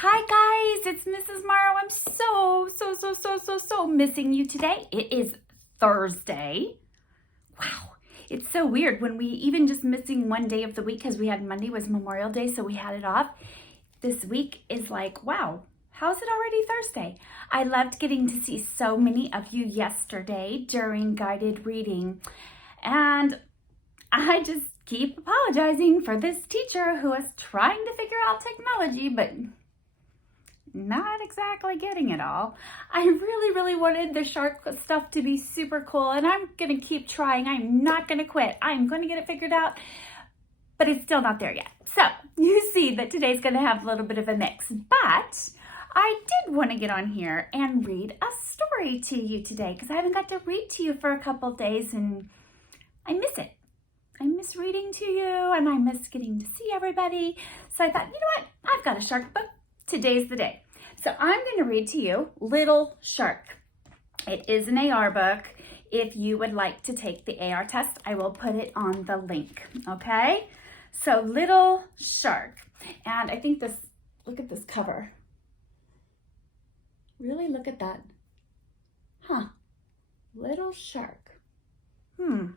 Hi guys, it's Mrs. Morrow. I'm so missing you today. It is Thursday. Wow, it's so weird when we even just missing one day of the week because we had Monday was Memorial Day, so we had it off. This week is like, wow, how's it already Thursday? I loved getting to see so many of you yesterday during guided reading, and I just keep apologizing for this teacher who is trying to figure out technology, but not exactly getting it all. I really wanted the shark stuff to be super cool, and I'm gonna keep trying. I'm not gonna quit. I'm gonna get it figured out, but it's still not there yet. So you see that today's gonna have a little bit of a mix, but I did want to get on here and read a story to you today because I haven't got to read to you for a couple days and I miss it. I miss reading to you and I miss getting to see everybody. So I thought, you know what? I've got a shark book. Today's the day. So I'm going to read to you Little Shark. It is an AR book. If you would like to take the AR test, I will put it on the link. Okay? So Little Shark. And I think this, look at this cover. Really look at that. Huh. Little Shark. What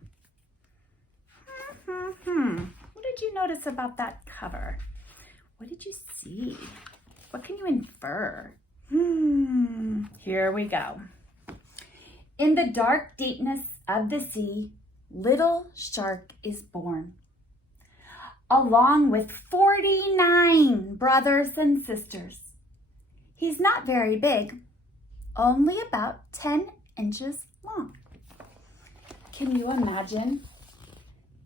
did you notice about that cover? What did you see? What can you infer? Here we go. In the dark deepness of the sea, Little Shark is born, along with 49 brothers and sisters. He's not very big, only about 10 inches long. Can you imagine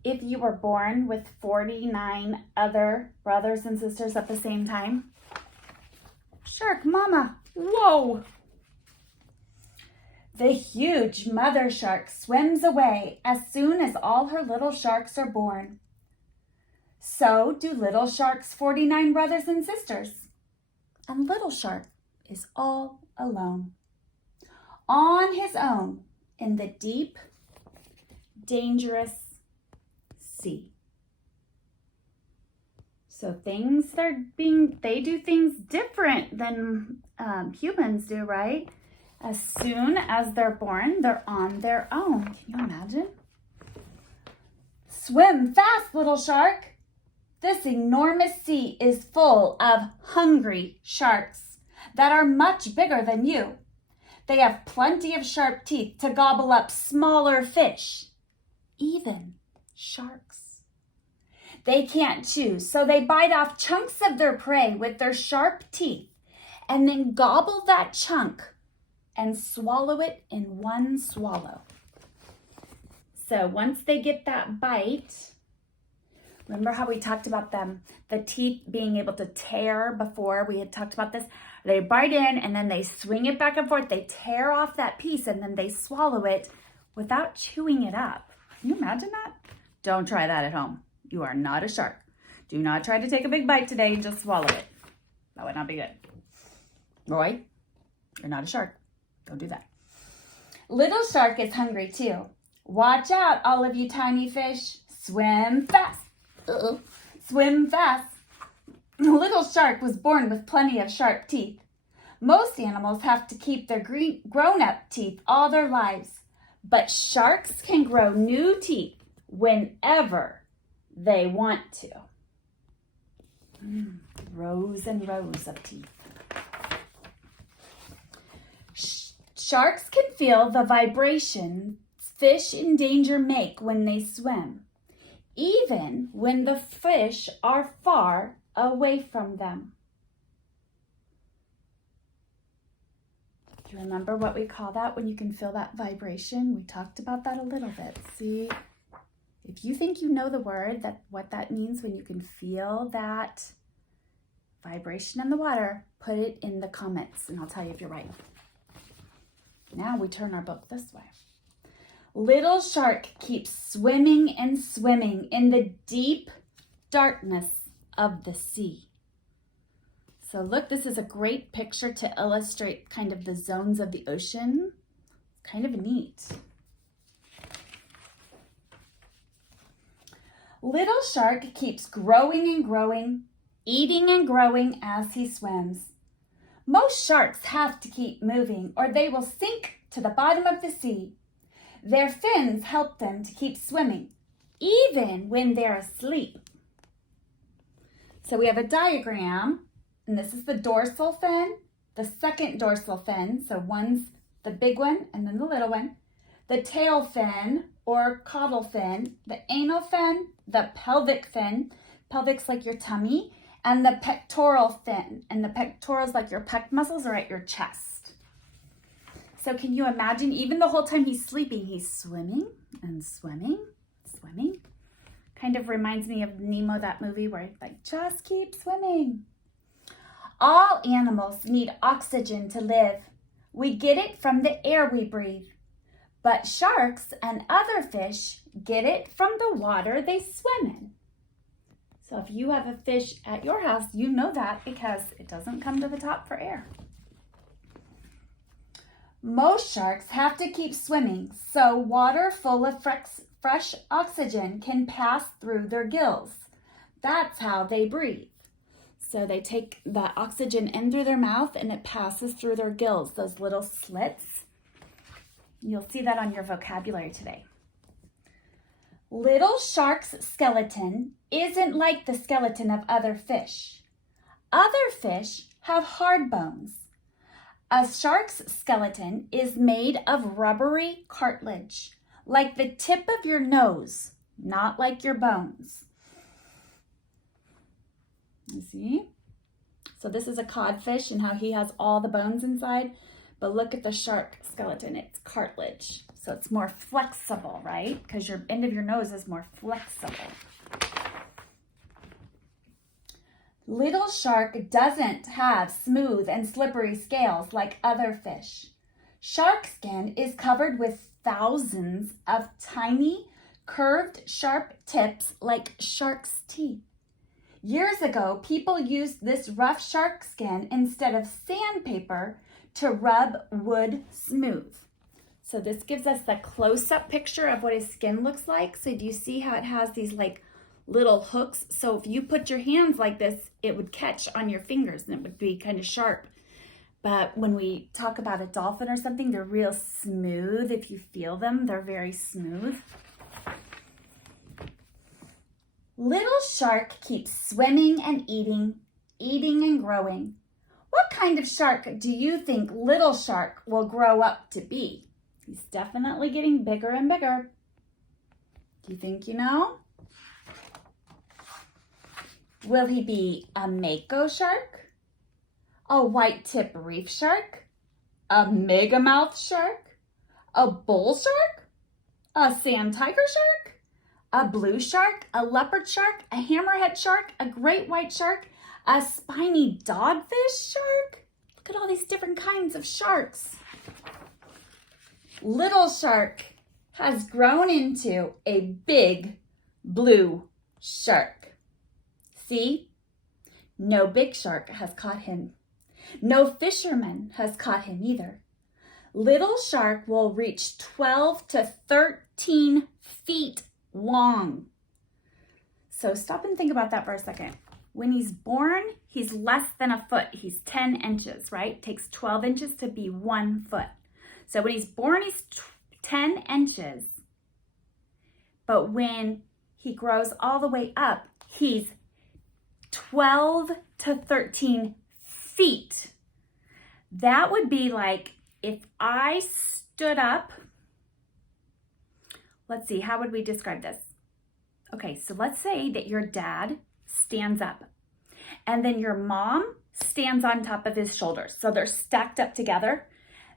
if you were born with 49 other brothers and sisters at the same time? Shark mama, whoa! The huge mother shark swims away as soon as all her little sharks are born. So do Little Shark's 49 brothers and sisters. And Little Shark is all alone, on his own in the deep, dangerous sea. So they do things different than humans do, right? As soon as they're born, they're on their own. Can you imagine? Swim fast, Little Shark. This enormous sea is full of hungry sharks that are much bigger than you. They have plenty of sharp teeth to gobble up smaller fish, even sharks. They can't chew, so they bite off chunks of their prey with their sharp teeth and then gobble that chunk and swallow it in one swallow. So once they get that bite, remember how we talked about the teeth being able to tear before? We had talked about this. They bite in and then they swing it back and forth. They tear off that piece and then they swallow it without chewing it up. Can you imagine that? Don't try that at home. You are not a shark. Do not try to take a big bite today and just swallow it. That would not be good. Roy, you're not a shark. Don't do that. Little Shark is hungry too. Watch out, all of you tiny fish. Swim fast. Swim fast. Little Shark was born with plenty of sharp teeth. Most animals have to keep their grown-up teeth all their lives, but sharks can grow new teeth whenever they want to. Rows and rows of teeth. Sharks can feel the vibration fish in danger make when they swim, even when the fish are far away from them. Do you remember what we call that when you can feel that vibration? We talked about that a little bit. See? If you think you know the word, what that means when you can feel that vibration in the water, put it in the comments and I'll tell you if you're right. Now we turn our book this way. Little Shark keeps swimming and swimming in the deep darkness of the sea. So look, this is a great picture to illustrate kind of the zones of the ocean. Kind of neat. Little Shark keeps growing and growing eating and growing as he swims. Most sharks have to keep moving or they will sink to the bottom of the sea. Their fins help them to keep swimming, even when they're asleep. So we have a diagram, and this is the dorsal fin, the second dorsal fin, so one's the big one and then the little one, the tail fin or caudal fin, the anal fin, the pelvic fin, pelvic's like your tummy, and the pectoral fin, and the pectorals like your pec muscles are at your chest. So can you imagine, even the whole time he's sleeping, he's swimming and swimming, swimming. Kind of reminds me of Nemo, that movie where it's like, just keep swimming. All animals need oxygen to live. We get it from the air we breathe. But sharks and other fish get it from the water they swim in. So if you have a fish at your house, you know that because it doesn't come to the top for air. Most sharks have to keep swimming, so water full of fresh oxygen can pass through their gills. That's how they breathe. So they take the oxygen in through their mouth and it passes through their gills, those little slits. You'll see that on your vocabulary today. Little shark's skeleton isn't like the skeleton of other fish. Other fish have hard bones. A shark's skeleton is made of rubbery cartilage, like the tip of your nose, not like your bones. You see? So this is a codfish and how he has all the bones inside. But look at the shark skeleton, it's cartilage. So it's more flexible, right? Because your end of your nose is more flexible. Little shark doesn't have smooth and slippery scales like other fish. Shark skin is covered with thousands of tiny, curved, sharp tips like shark's teeth. Years ago, people used this rough shark skin instead of sandpaper to rub wood smooth. So this gives us the close-up picture of what his skin looks like. So do you see how it has these like little hooks? So if you put your hands like this, it would catch on your fingers and it would be kind of sharp. But when we talk about a dolphin or something, they're real smooth. If you feel them, they're very smooth. Little shark keeps swimming and eating and growing. What kind of shark do you think little shark will grow up to be? He's definitely getting bigger and bigger. Do you think you know? Will he be a mako shark? A white tip reef shark? A megamouth shark? A bull shark? A sand tiger shark? A blue shark? A leopard shark? A hammerhead shark? A great white shark? A spiny dogfish shark? Look at all these different kinds of sharks. Little shark has grown into a big blue shark. See? No big shark has caught him. No fisherman has caught him either. Little shark will reach 12 to 13 feet long. So stop and think about that for a second. When he's born, he's less than a foot. He's 10 inches, right? It takes 12 inches to be 1 foot. So when he's born, he's 10 inches. But when he grows all the way up, he's 12 to 13 feet. That would be like if I stood up. Let's see, how would we describe this? Okay, so let's say that your dad stands up and then your mom stands on top of his shoulders. So they're stacked up together.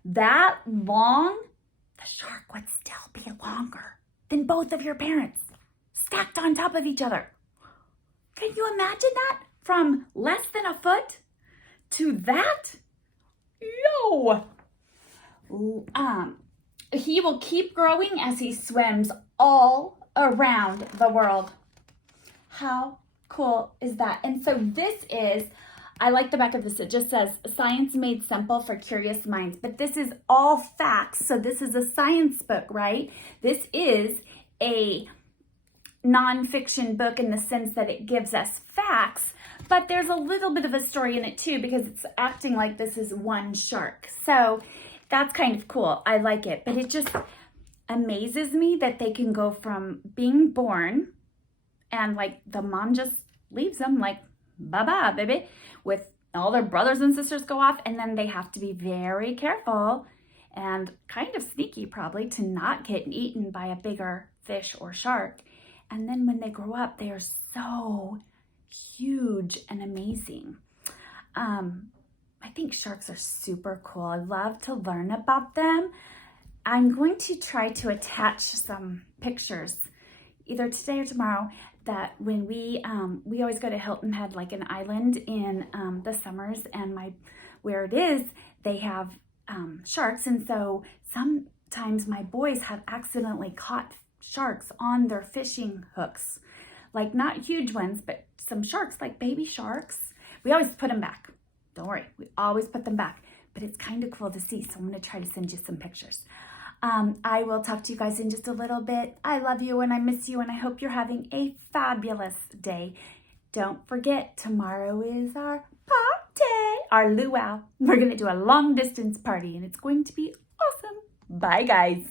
That long, the shark would still be longer than both of your parents stacked on top of each other. Can you imagine that? From less than a foot to that? Yo! He will keep growing as he swims all around the world. How cool is that? And so this is, I like the back of this. It just says, science made simple for curious minds. But this is all facts. So this is a science book, right? This is a nonfiction book in the sense that it gives us facts, But there's a little bit of a story in it too, because it's acting like this is one shark. So that's kind of cool. I like it. But it just amazes me that they can go from being born and like the mom just leaves them like, bye-bye, baby, with all their brothers and sisters go off, and then they have to be very careful and kind of sneaky probably to not get eaten by a bigger fish or shark. And then when they grow up, they are so huge and amazing. I think sharks are super cool. I love to learn about them. I'm going to try to attach some pictures either today or tomorrow that when we always go to Hilton Head, like an island in the summers, and where it is, they have sharks. And so sometimes my boys have accidentally caught sharks on their fishing hooks, like not huge ones, but some sharks, like baby sharks. We always put them back. Don't worry, we always put them back, but it's kind of cool to see. So I'm gonna try to send you some pictures. I will talk to you guys in just a little bit. I love you and I miss you, and I hope you're having a fabulous day. Don't forget, tomorrow is our party, our luau. We're gonna do a long distance party and it's going to be awesome. Bye guys.